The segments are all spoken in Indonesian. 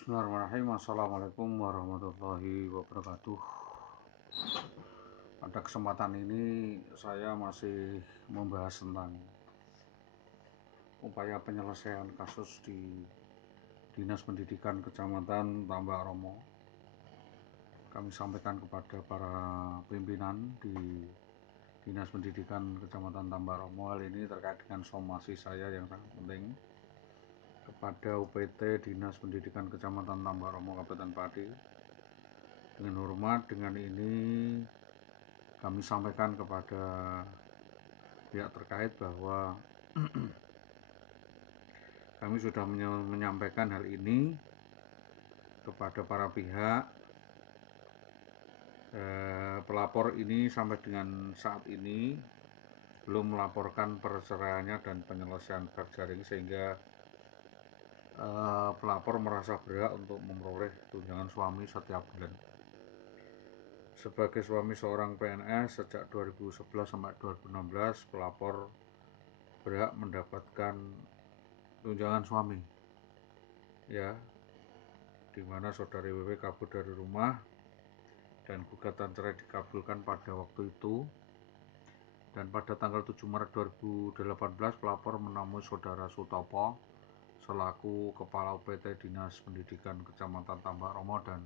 Bismillahirrahmanirrahim. Assalamualaikum warahmatullahi wabarakatuh. Pada kesempatan ini saya masih membahas tentang upaya penyelesaian kasus di Dinas Pendidikan Kecamatan Tambak Romo. Kami sampaikan kepada para pimpinan di Dinas Pendidikan Kecamatan Tambak Romo. Hal ini terkait dengan somasi saya yang sangat penting kepada UPT Dinas Pendidikan Kecamatan Tambak Romo Kabupaten Pati. Dengan hormat, dengan ini kami sampaikan kepada pihak terkait bahwa kami sudah menyampaikan hal ini kepada para pihak. Pelapor ini sampai dengan saat ini belum melaporkan perceraiannya dan penyelesaian berjaring, sehingga pelapor merasa berhak untuk memperoleh tunjangan suami setiap bulan. Sebagai suami seorang PNS sejak 2011 sampai 2016, pelapor berhak mendapatkan tunjangan suami, ya, di mana saudari WW kabur dari rumah dan gugatan cerai dikabulkan pada waktu itu. Dan pada tanggal 7 Maret 2018, pelapor menemui saudara Sutopo selaku Kepala UPT Dinas Pendidikan Kecamatan Tambak Romo, dan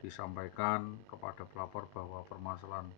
disampaikan kepada pelapor bahwa permasalahan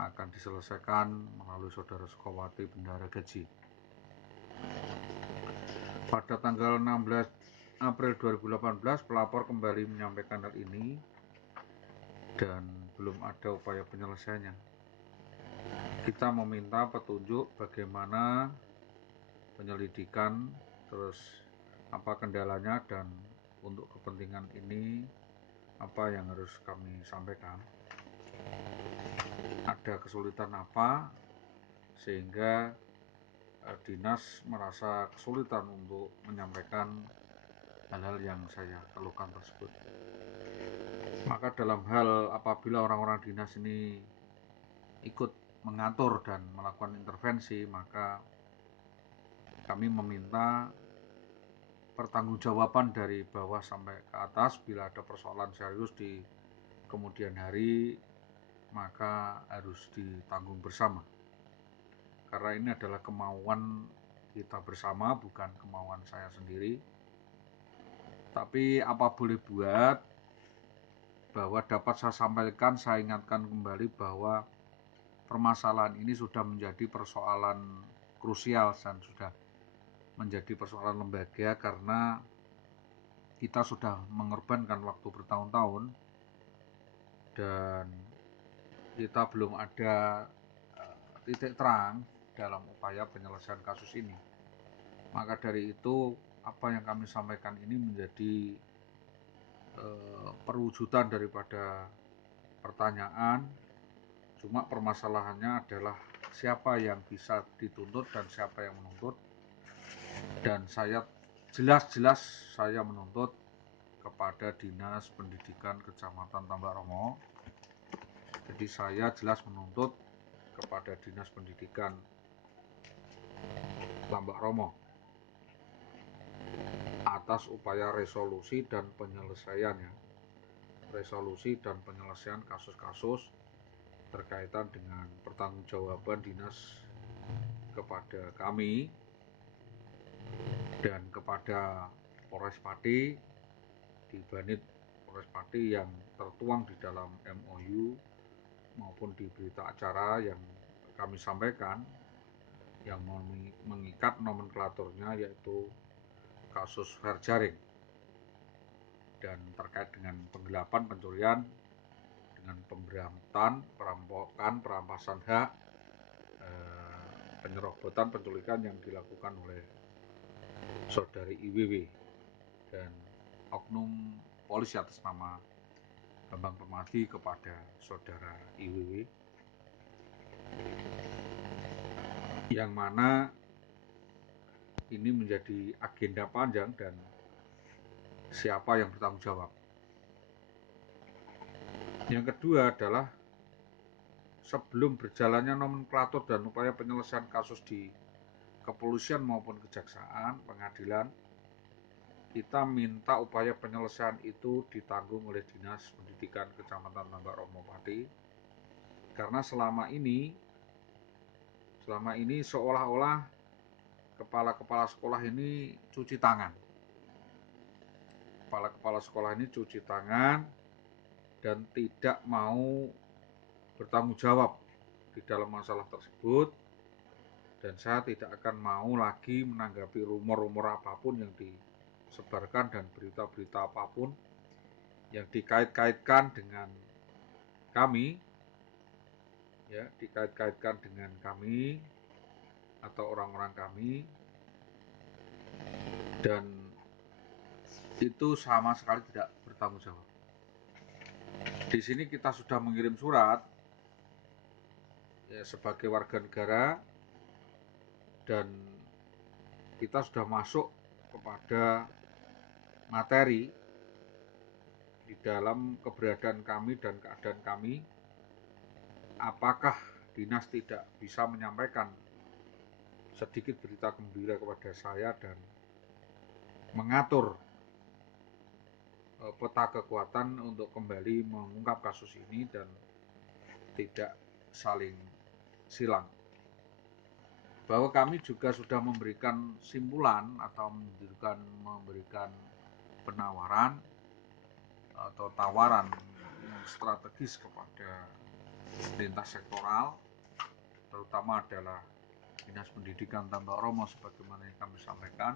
akan diselesaikan melalui saudara Sukawati Bendara Gaji. Pada tanggal 16 April 2018, pelapor kembali menyampaikan hal ini dan belum ada upaya penyelesaiannya. Kita meminta petunjuk bagaimana penyelidikan, terus apa kendalanya, dan untuk kepentingan ini apa yang harus kami sampaikan. Ada kesulitan apa sehingga dinas merasa kesulitan untuk menyampaikan hal-hal yang saya keluhkan tersebut. Maka dalam hal apabila orang-orang dinas ini ikut mengatur dan melakukan intervensi, maka kami meminta pertanggungjawaban dari bawah sampai ke atas. Bila ada persoalan serius di kemudian hari, maka harus ditanggung bersama, karena ini adalah kemauan kita bersama, bukan kemauan saya sendiri. Tapi apa boleh buat, bahwa dapat saya sampaikan, saya ingatkan kembali bahwa permasalahan ini sudah menjadi persoalan krusial dan sudah menjadi persoalan lembaga, karena kita sudah mengorbankan waktu bertahun-tahun dan kita belum ada titik terang dalam upaya penyelesaian kasus ini. Maka dari itu, apa yang kami sampaikan ini menjadi perwujudan daripada pertanyaan. Cuma permasalahannya adalah siapa yang bisa dituntut dan siapa yang menuntut. Dan saya jelas-jelas saya menuntut kepada Dinas Pendidikan Kecamatan Tambak Romo. Jadi saya jelas menuntut kepada Dinas Pendidikan Tambak Romo atas upaya resolusi dan penyelesaiannya. Resolusi dan penyelesaian kasus-kasus terkaitan dengan pertanggungjawaban dinas kepada kami dan kepada Polres Pati, di Banit Polres Pati yang tertuang di dalam MOU maupun di berita acara yang kami sampaikan, yang mengikat nomenklaturnya yaitu kasus fair jaring dan terkait dengan penggelapan, pencurian, dengan pemberantasan, perampokan, perampasan hak, penyerobotan, penculikan yang dilakukan oleh saudari IWW dan oknum polisi atas nama Bambang Permadi kepada saudara IWW, yang mana ini menjadi agenda panjang dan siapa yang bertanggung jawab. Yang kedua adalah sebelum berjalannya nomenklatur dan upaya penyelesaian kasus di kepolisian maupun kejaksaan, pengadilan, kita minta upaya penyelesaian itu ditanggung oleh Dinas Pendidikan Kecamatan Tambak Romo Pati, karena selama ini seolah-olah kepala-kepala sekolah ini cuci tangan. Kepala-kepala sekolah ini cuci tangan dan tidak mau bertanggung jawab di dalam masalah tersebut, dan saya tidak akan mau lagi menanggapi rumor-rumor apapun yang disebarkan dan berita-berita apapun yang dikait-kaitkan dengan kami, ya, dikait-kaitkan dengan kami atau orang-orang kami, dan itu sama sekali tidak bertanggung jawab. Di sini kita sudah mengirim surat ya, sebagai warga negara, dan kita sudah masuk kepada materi di dalam keberadaan kami dan keadaan kami. Apakah dinas tidak bisa menyampaikan sedikit berita gembira kepada saya dan mengatur peta kekuatan untuk kembali mengungkap kasus ini dan tidak saling silang. Bahwa kami juga sudah memberikan simpulan atau memberikan penawaran atau tawaran yang strategis kepada lintas sektoral, terutama adalah Dinas Pendidikan Tambak Romo sebagaimana yang kami sampaikan,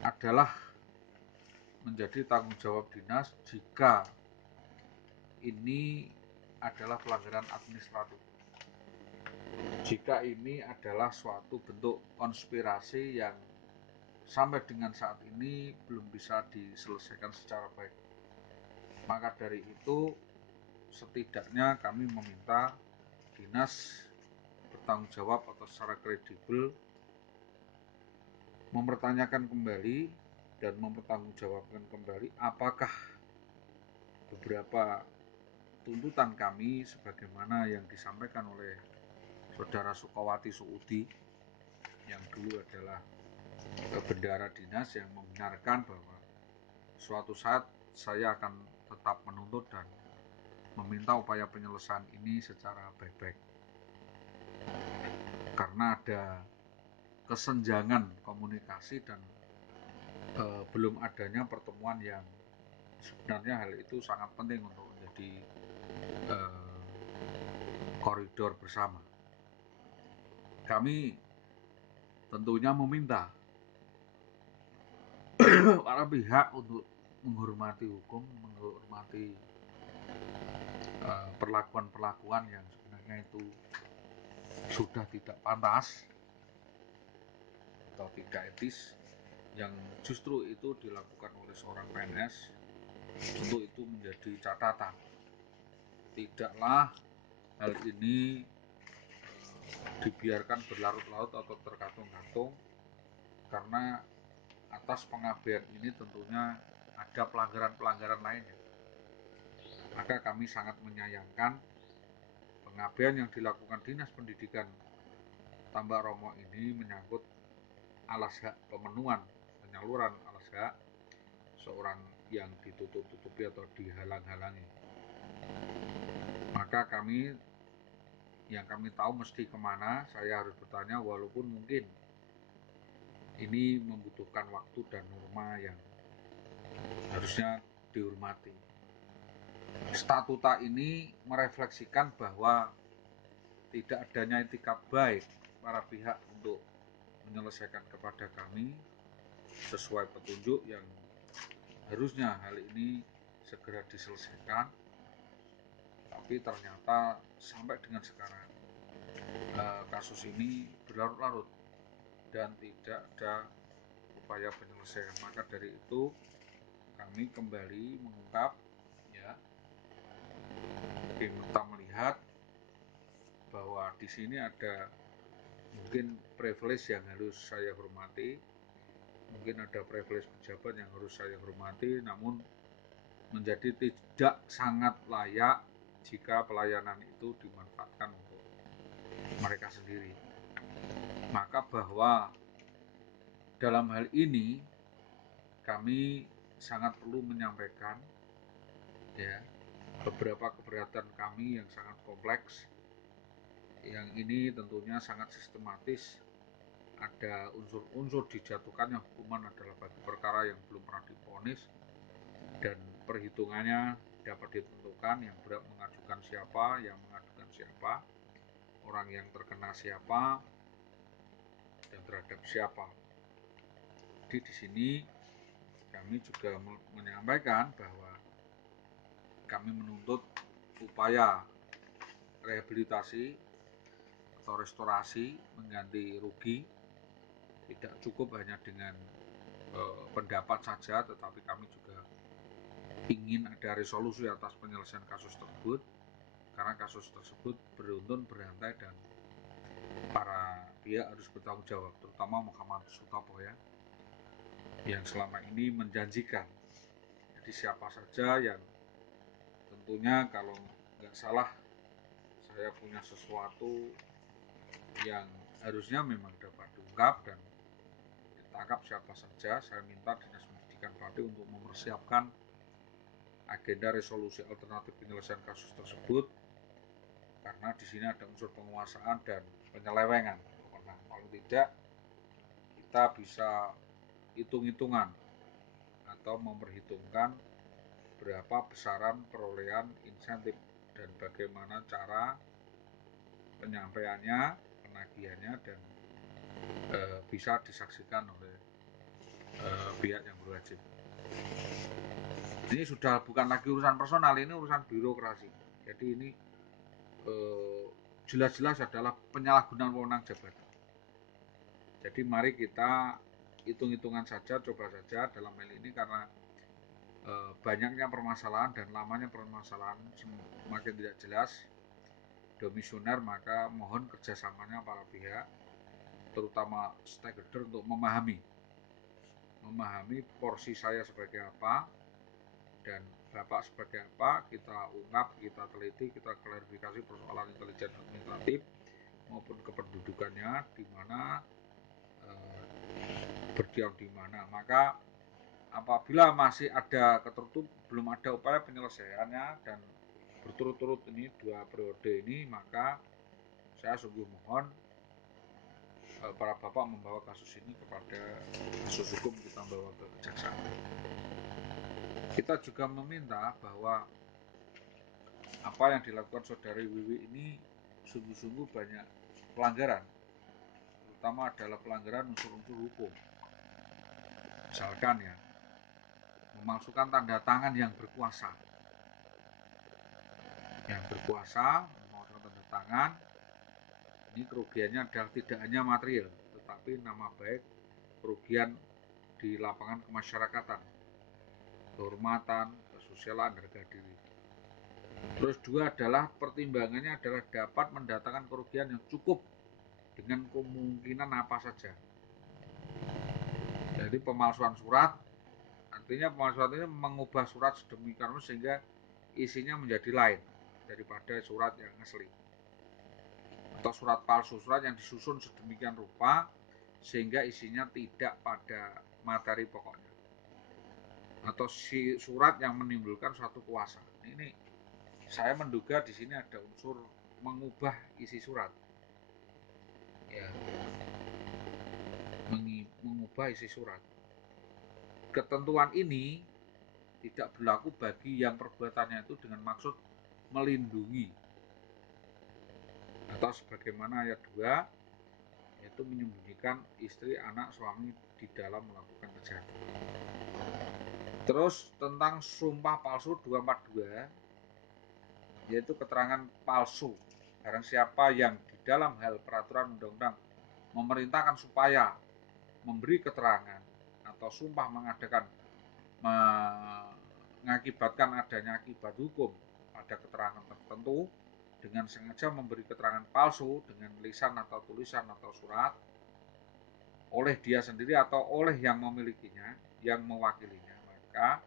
adalah menjadi tanggung jawab dinas jika ini adalah pelanggaran administratif. Jika ini adalah suatu bentuk konspirasi yang sampai dengan saat ini belum bisa diselesaikan secara baik, maka dari itu setidaknya kami meminta dinas bertanggung jawab atau secara kredibel mempertanyakan kembali dan mempertanggungjawabkan kembali apakah beberapa tuntutan kami sebagaimana yang disampaikan oleh Saudara Sukawati Suudi yang dulu adalah bendahara dinas, yang membenarkan bahwa suatu saat saya akan tetap menuntut dan meminta upaya penyelesaian ini secara baik-baik, karena ada kesenjangan komunikasi dan belum adanya pertemuan yang sebenarnya hal itu sangat penting untuk menjadi koridor bersama. Kami tentunya meminta para pihak untuk menghormati hukum, menghormati perlakuan-perlakuan yang sebenarnya itu sudah tidak pantas atau tidak etis, yang justru itu dilakukan oleh seorang PNS. Tentu itu menjadi catatan. Tidaklah hal ini dibiarkan berlarut-larut atau terkatung-katung, karena atas pengabaian ini tentunya ada pelanggaran-pelanggaran lainnya. Maka kami sangat menyayangkan pengabaian yang dilakukan Dinas Pendidikan Tambak Romo ini menyangkut alas hak pemenuhan, penyaluran alas hak seorang yang ditutup-tutupi atau dihalang-halangi. Maka kami tahu mesti kemana. Saya harus bertanya, walaupun mungkin ini membutuhkan waktu dan norma yang harusnya dihormati. Statuta ini merefleksikan bahwa tidak adanya itikat baik para pihak untuk menyelesaikan kepada kami sesuai petunjuk yang harusnya hal ini segera diselesaikan, tapi ternyata sampai dengan sekarang kasus ini berlarut-larut dan tidak ada upaya penyelesaian. Maka dari itu kami kembali mengungkap, ya, kita melihat bahwa di sini ada mungkin privilege yang harus saya hormati, mungkin ada privilege pejabat yang harus saya hormati, namun menjadi tidak sangat layak jika pelayanan itu dimanfaatkan untuk mereka sendiri. Maka bahwa dalam hal ini kami sangat perlu menyampaikan ya beberapa keberatan kami yang sangat kompleks. Yang ini tentunya sangat sistematis. Ada unsur-unsur dijatuhkannya hukuman adalah bagi perkara yang belum pernah divonis, dan perhitungannya dapat ditentukan yang berhak mengajukan siapa, yang mengajukan siapa, orang yang terkena siapa, dan terhadap siapa. Jadi di sini kami juga menyampaikan bahwa kami menuntut upaya rehabilitasi atau restorasi mengganti rugi. Tidak cukup hanya dengan pendapat saja, tetapi kami juga ingin ada resolusi atas penyelesaian kasus tersebut, karena kasus tersebut beruntun berantai dan para pihak harus bertanggung jawab, terutama Muhammad Sutopo ya, yang selama ini menjanjikan. Jadi siapa saja yang tentunya kalau nggak salah saya punya sesuatu yang harusnya memang dapat diungkap dan ditangkap siapa saja, saya minta Dinas Pendidikan Pati untuk mempersiapkan agenda resolusi alternatif penyelesaian kasus tersebut, karena di sini ada unsur penguasaan dan penyelewengan. Nah, kalau tidak, kita bisa hitung-hitungan atau memperhitungkan berapa besaran perolehan insentif dan bagaimana cara penyampaiannya, penagihannya, dan bisa disaksikan oleh pihak yang berwajib. Ini sudah bukan lagi urusan personal, ini urusan birokrasi. Jadi ini jelas-jelas adalah penyalahgunaan wewenang jabatan. Jadi mari kita hitung-hitungan saja, coba saja dalam hal ini, karena banyaknya permasalahan dan lamanya permasalahan semakin tidak jelas, domisioner, maka mohon kerjasamanya para pihak, terutama stakeholder, untuk memahami porsi saya sebagai apa dan Bapak sebagai apa. Kita ungkap, kita teliti, kita klarifikasi persoalan intelijen administratif maupun kependudukannya, di mana berdiam di mana. Maka apabila masih ada ketertutup, belum ada upaya penyelesaiannya dan berturut-turut ini 2 periode ini, maka saya sungguh mohon para bapak membawa kasus ini kepada kasus hukum, kita bawa ke kejaksaan. Kita juga meminta bahwa apa yang dilakukan saudari Wiwi ini sungguh-sungguh banyak pelanggaran, terutama adalah pelanggaran unsur-unsur hukum. Misalkan ya, memalsukan tanda tangan yang berkuasa, memalsukan tanda tangan. Ini kerugiannya adalah tidak hanya material, tetapi nama baik, kerugian di lapangan kemasyarakatan, kehormatan, kesosialan, harga diri. Terus 2 adalah pertimbangannya adalah dapat mendatangkan kerugian yang cukup dengan kemungkinan apa saja. Jadi pemalsuan surat, artinya pemalsuan ini mengubah surat sedemikian rupa sehingga isinya menjadi lain daripada surat yang asli. Atau surat palsu, surat yang disusun sedemikian rupa sehingga isinya tidak pada materi pokoknya, atau surat yang menimbulkan suatu kuasa. Ini saya menduga di sini ada unsur mengubah isi surat, ya, mengubah isi surat. Ketentuan ini tidak berlaku bagi yang perbuatannya itu dengan maksud melindungi, atau sebagaimana ayat 2, yaitu menyembunyikan istri, anak, suami di dalam melakukan kejahatan. Terus tentang sumpah palsu 242, yaitu keterangan palsu. Barang siapa yang di dalam hal peraturan undang-undang memerintahkan supaya memberi keterangan atau sumpah mengakibatkan adanya akibat hukum pada keterangan tertentu, dengan sengaja memberi keterangan palsu dengan lisan atau tulisan atau surat oleh dia sendiri atau oleh yang memilikinya, yang mewakilinya, maka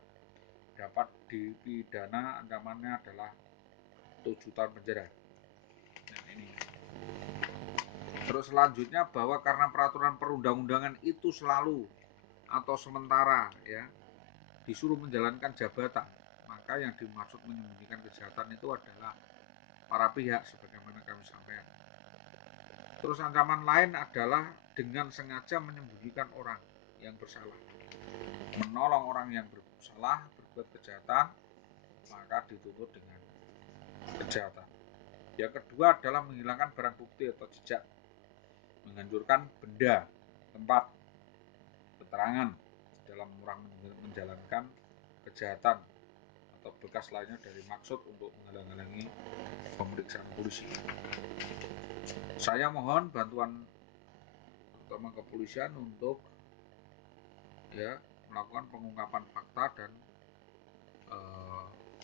dapat dipidana, ancamannya adalah 7 tahun penjara. Dan ini Terus selanjutnya bahwa karena peraturan perundang-undangan itu selalu atau sementara ya disuruh menjalankan jabatan, maka yang dimaksud menyembunyikan kejahatan itu adalah para pihak sebagaimana kami sampaikan. Terus ancaman lain adalah dengan sengaja menyembunyikan orang yang bersalah, menolong orang yang bersalah berbuat kejahatan, maka dituntut dengan kejahatan. Yang kedua adalah menghilangkan barang bukti atau jejak, menghancurkan benda, tempat, keterangan dalam orang menjalankan kejahatan atau bekas lainnya dari maksud untuk menghalang-halangi pemeriksaan polisi. Saya mohon bantuan terutama kepolisian untuk melakukan pengungkapan fakta dan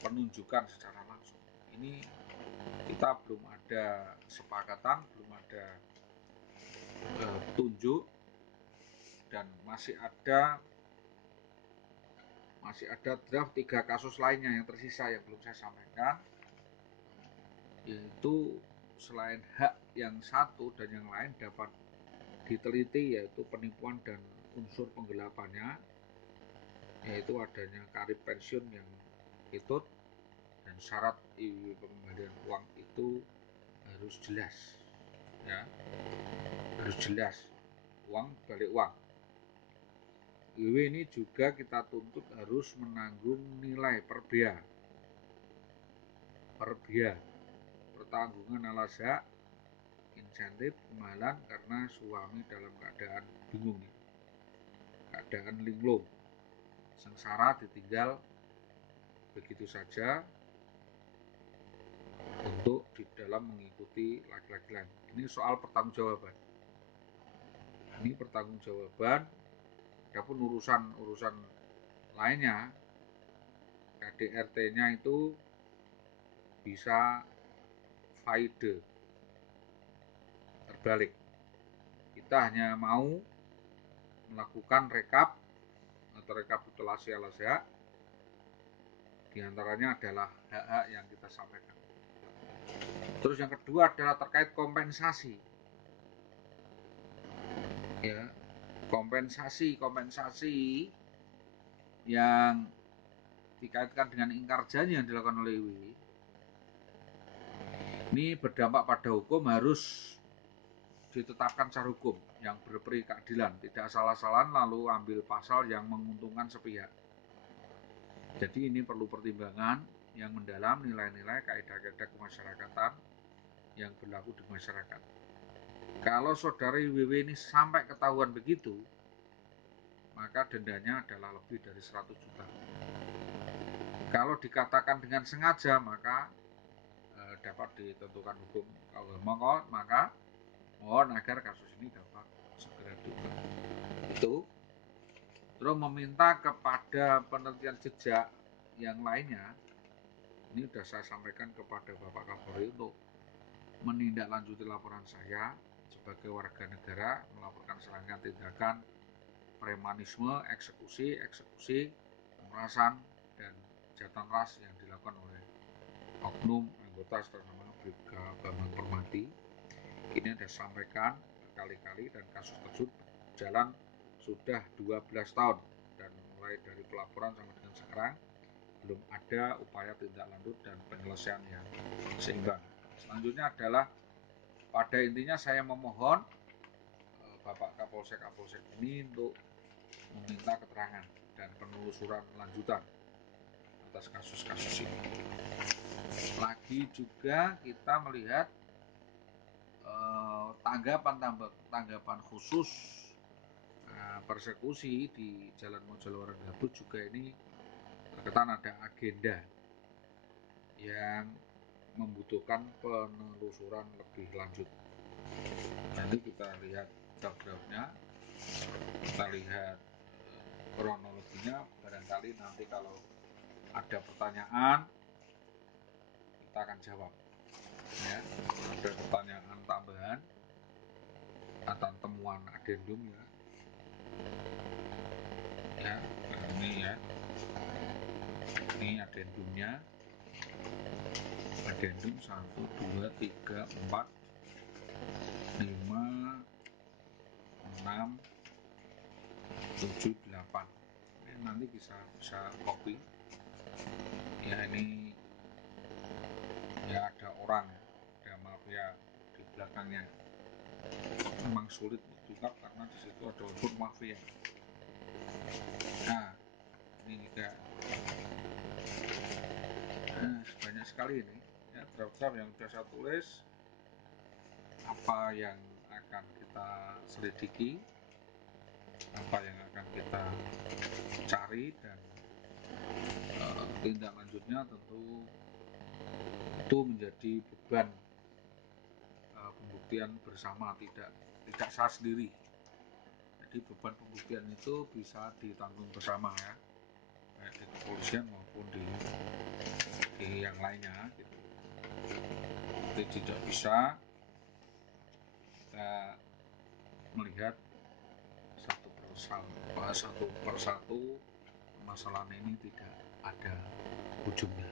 penunjukan secara langsung. Ini kita belum ada kesepakatan, belum ada tunjuk, dan masih ada draft 3 kasus lainnya yang tersisa yang belum saya sampaikan, yaitu selain hak yang satu dan yang lain dapat diteliti, yaitu penipuan dan unsur penggelapannya, yaitu adanya karib pensiun yang ketut, dan syarat pengembalian uang itu harus jelas ya, harus jelas, uang balik uang. WW ini juga kita tuntut harus menanggung nilai per bea, pertanggungan alas hak, insentif, kemahalan karena suami dalam keadaan bingung, keadaan linglung, sengsara ditinggal begitu saja untuk di dalam mengikuti laki-laki lain. Ini soal pertanggungjawaban. Ini pertanggungjawaban. Adapun urusan lainnya, KDRT-nya itu bisa faide terbalik. Kita hanya mau melakukan rekap atau rekapitulasi alas hak. Di antaranya adalah hak-hak yang kita sampaikan. Terus yang kedua adalah terkait kompensasi. Ya, kompensasi yang dikaitkan dengan ingkar janji yang dilakukan oleh WW ini berdampak pada hukum, harus ditetapkan secara hukum yang berperi keadilan, tidak salah-salahan lalu ambil pasal yang menguntungkan sepihak. Jadi ini perlu pertimbangan yang mendalam, nilai-nilai kaidah-kaidah kemasyarakatan yang berlaku di masyarakat. Kalau saudari WW ini sampai ketahuan begitu, maka dendanya adalah lebih dari 100 juta. Kalau dikatakan dengan sengaja, maka dapat ditentukan hukum. Kalau maka mohon agar kasus ini dapat segera diungkap. Itu. Terus meminta kepada penelitian jejak yang lainnya, ini sudah saya sampaikan kepada Bapak Kapolri untuk menindaklanjuti laporan saya sebagai warga negara, melaporkan serangkaian tindakan premanisme, eksekusi, pemerasan, dan kejahatan ras yang dilakukan oleh oknum anggota bernama Bribka Bambang Permati. Ini sudah sampaikan berkali-kali dan kasus tersebut jalan sudah 12 tahun, dan mulai dari pelaporan sampai dengan sekarang belum ada upaya tindak lanjut dan penyelesaian yang seimbang. Selanjutnya adalah pada intinya saya memohon Bapak Kapolsek ini untuk meminta keterangan dan penelusuran lanjutan atas kasus-kasus ini. Lagi juga kita melihat tanggapan khusus persekusi di Jalan Mojolawara Gabut juga ini berkaitan ada agenda yang membutuhkan penelusuran lebih lanjut. Nanti kita lihat draft-draftnya, kita lihat kronologinya, barangkali nanti kalau ada pertanyaan kita akan jawab ya. Ada pertanyaan tambahan atau temuan adendum ya, ini adendumnya, adendum 1, 2, 3, 4, 5, 678. Ini nanti bisa copy ya. Ini ya ada orang, ada mafia di belakangnya. Memang sulit diungkap karena di situ ada unsur mafia. Nah, ini juga banyak sekali ini ya draft-draft yang sudah saya tulis, apa yang akan kita selidiki, apa yang akan kita cari, dan tindak lanjutnya tentu itu menjadi beban pembuktian bersama, tidak saya sendiri. Jadi beban pembuktian itu bisa ditanggung bersama ya, baik di kepolisian maupun di yang lainnya gitu. Jadi tidak bisa kita melihat satu persatu permasalahan ini tidak ada ujungnya.